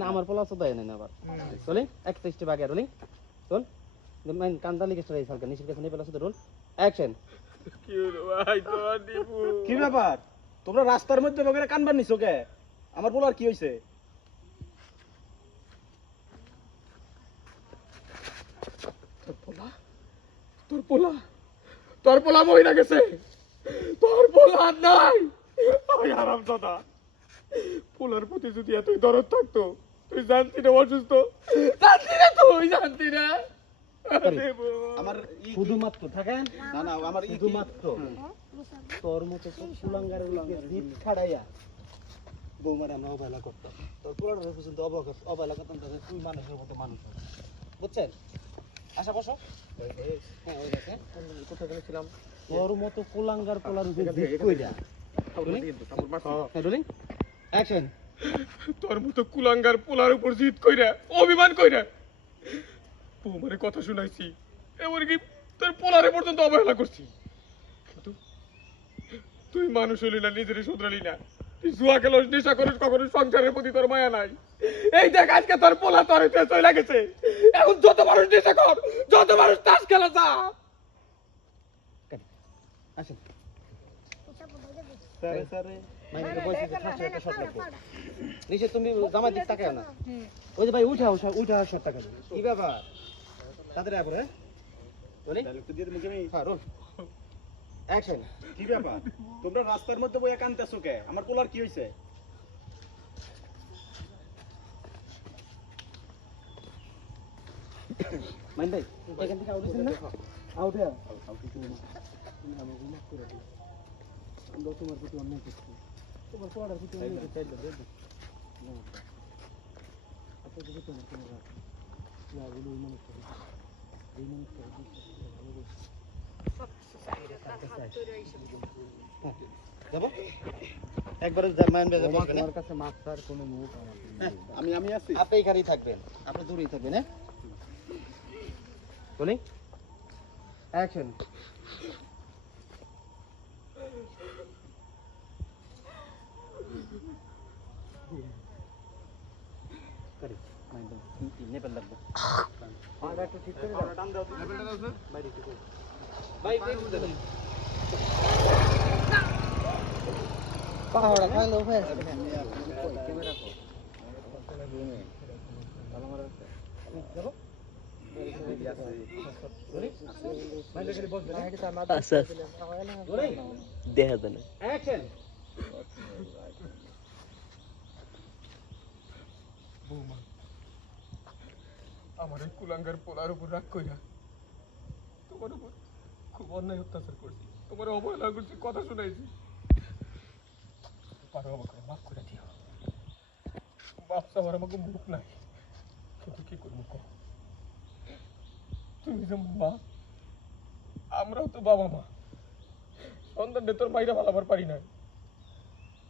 না, আমার পোলা তো দেয় না আবার। চলি এক চেষ্টা বাগে রোলিং। চল মেন কান্দা লিখে স্টার এই সালকা নিচের কাছে নেই পেলা রোল। অ্যাকশন কি হলো ভাই তোমার দিবু? কি ব্যাপার? তোমরা রাস্তার মধ্যে বগেরা কানবার নিছো কে? আমার বলার কি হইছে? তোর পোলা? তোর পোলা? তোর পোলা মহিলা গেছে। তোর পোলা নাই। ওই আরাম দাদা পোলার প্রতি যদি এতই দরদ থাকতো তুই জানতি না অসুস্থ। জানতি না তুই জানতি না আমার শুধুমাত্র থাকেন? না না আমার শুধুমাত্র। তোর মতো তো কুলাঙ্গারের লগে খাড়াইয়া বৌমার আমরা অবহেলা করতাম। তোর পুরোটা পর্যন্ত অবহেলা অবহেলা করতাম তাহলে তুই মানুষের মতো মানুষ বুঝছেন? আশা বসো হ্যাঁ ওই কোথায় গেছিলাম? তোর মতো কুলাঙ্গার পোলার উপর জিত কইরা। অ্যাকশন। তোর মতো কুলাঙ্গার পোলার উপর জিত কইরা অভিমান কইরা। বৌমারে কথা শুনাইছি এমনকি তোর পোলারে পর্যন্ত অবহেলা করছি। কিন্তু তুই মানুষ হলি না নিজেরই শুধরালি না। তুই জুয়া খেলো নেশা করিস কখনো সংসারের প্রতি তোর মায়া নাই। এই দেখ আজকে তোর পোলা তোর চলে গেছে। এখন যত মানুষ নেশা কর যত মানুষ তাস খেলা যা। আসেন। স্যারে স্যারে বলছি যে ফার্স্ট একটা শট লাগবে নিচে তুমি জামাই দিক তাকাও না ওই যে ভাই উঠাও উঠা শট টাকা কি ব্যাপার হ্যাঁ বলি আমি হ্যাঁ রোল অ্যাকশন কি ব্যাপার তোমরা রাস্তার মধ্যে বইয়া কানতেছো কে আমার পোলার কি হইছে মাইন ভাই এখান থেকে আউট না আউট হ্যাঁ আমরা তোমার প্রতি অন্যায় করছি আমি আমি আছি আপনি এখানেই থাকবেন আপনি দূরেই থাকবেন হ্যাঁ বলি অ্যাকশন নেপাল লাগবে আর একটু ঠিক করে দাও টান দাও বাইরে একটু করে। ভাই ব্রেক দিতে দাও। পাহাড়া খাইলো হয়ে যাবে ক্যামেরা কো যাব আচ্ছা দেখা যায় না আমার এই কুলাঙ্গার পোলার উপর রাগ কইরা তোমার উপর খুব অন্যায় অত্যাচার করছি। তোমার অবহেলা করছি, কথা শুনাইছি। পারো আমাকে, মাফ করে দিও। বাপ আমাকে মুখ নাই। কিন্তু কি করব কও? তুমি যেমন মা, আমরাও তো বাবা মা। সন্তানদের তোর বাইরে ভালাবার পারি না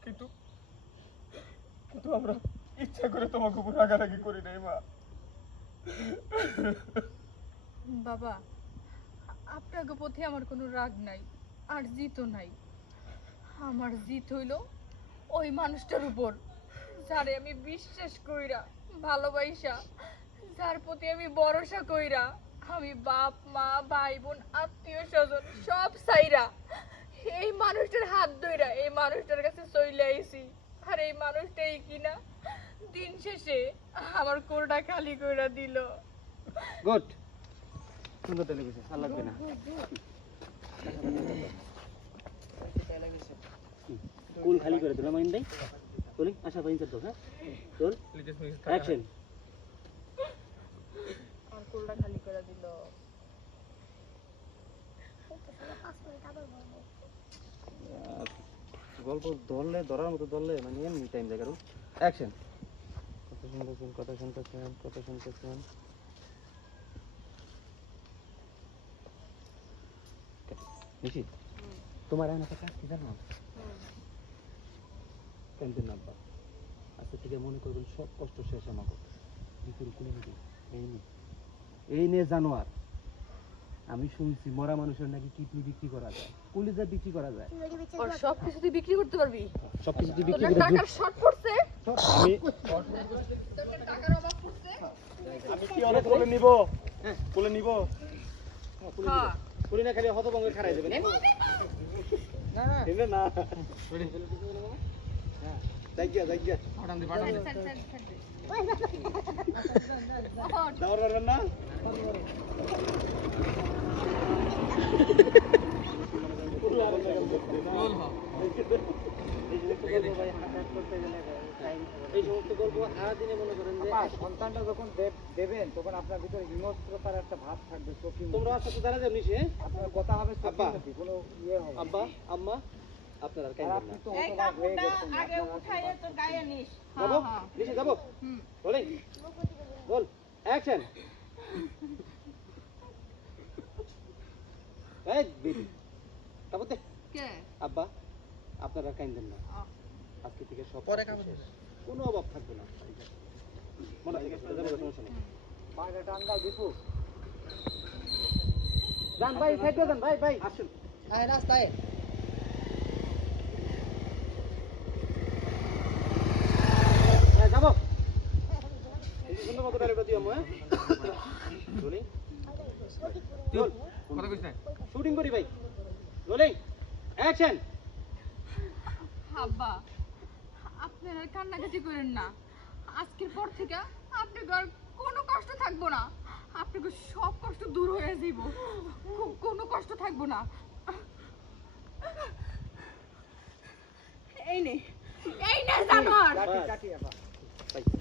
কিন্তু কিন্তু আমরা ইচ্ছা করে তোমাকে উপর রাগারাগি করি নাই মা। বাবা, আপনাকে প্রতি আমার কোনো রাগ নাই, আর জিতও নাই। আমার জিত হইল ওই মানুষটার উপর, যারে আমি বিশ্বাস কইরা ভালোবাসা যার প্রতি আমি ভরসা কইরা, আমি বাপ, মা ভাই বোন আত্মীয় স্বজন সব সাইরা এই মানুষটার হাত ধইরা এই মানুষটার কাছে চলে আইছি। আর এই মানুষটাই কিনা দিন শেষে আমার কোলটা খালি কইরা দিল। গুড। সুন্দর টেলিভিশন আর লাগবে না। কোন খালি করে দিলাম মাইন ভাই বলি আশা পাইন তো হ্যাঁ? চল অ্যাকশন আমার কোলটা খালি করে দিল। গল্প ধরলে ধরার মতো ধরলে মানে এমনি টাইম যায় কারণ অ্যাকশন কত শুনতেছেন কত শুনতেছেন কত শুনতেছেন নিশি তোমার এখন একটা কাজ কি জানো? কেমন নাম্বার আজকে থেকে মনে করবেন সব কষ্ট শেষ আমাকে। বিপুল কুলে নিবি এই নে। এই নে জানোয়ার। আমি শুনছি মরা মানুষের নাকি কিডনি বিক্রি করা যায় কলিজা বিক্রি করা যায়। আর সব কিছু তুই বিক্রি করতে পারবি। সবকিছু তুই তোর বিক্রি না করে টাকার শর্ট পড়ছে। না কি অনেক কোলে নিব। কোলে নিব হ্যাঁ না খালি হতভঙ্গে খারাই দেবেন না না না হ্যাঁ যাই গিয়া যাই গিয়া না এই সমস্ত সারাদিনে মনে করেন যে সন্তানটা যখন দেবেন তখন আপনার ভিতরে হিংস্রতার একটা ভাব থাকবে চোখে তোমরা আমার সাথে দাঁড়া যাও নিচে? আপনার কথা হবে আব্বা। কোনো ইয়ে হবে আব্বা আম্মা আপনারা আর কাইন্দেন আপনি না। তো হতবাক গেছেন আগে উঠাইয়ে তোর গায়ে নিস। যাব? নিচে যাব? বলে বল অ্যাকশন এই বেবি তারপর কে? আব্বা আপনারা কাইন্দেন না। আজকে থেকে সব পরে শেষ। কোনো অভাব থাকবে না। মনে সমস্যা নেই। যান ভাই সাইডে যান ভাই ভাই। আসুন। রাস্তায়। হ্যাঁ হ্যাঁ? শুটিং করি ভাই। রোলিং অ্যাকশন আব্বা আপনারা কান্নাকাটি করেন না। আজকের পর থেকে আপনার আর কোনো কষ্ট থাকব না। আপনাকে সব কষ্ট দূর হয়ে যাইব। কোনো কষ্ট থাকব না। এই নে। এই নে জানোয়ার।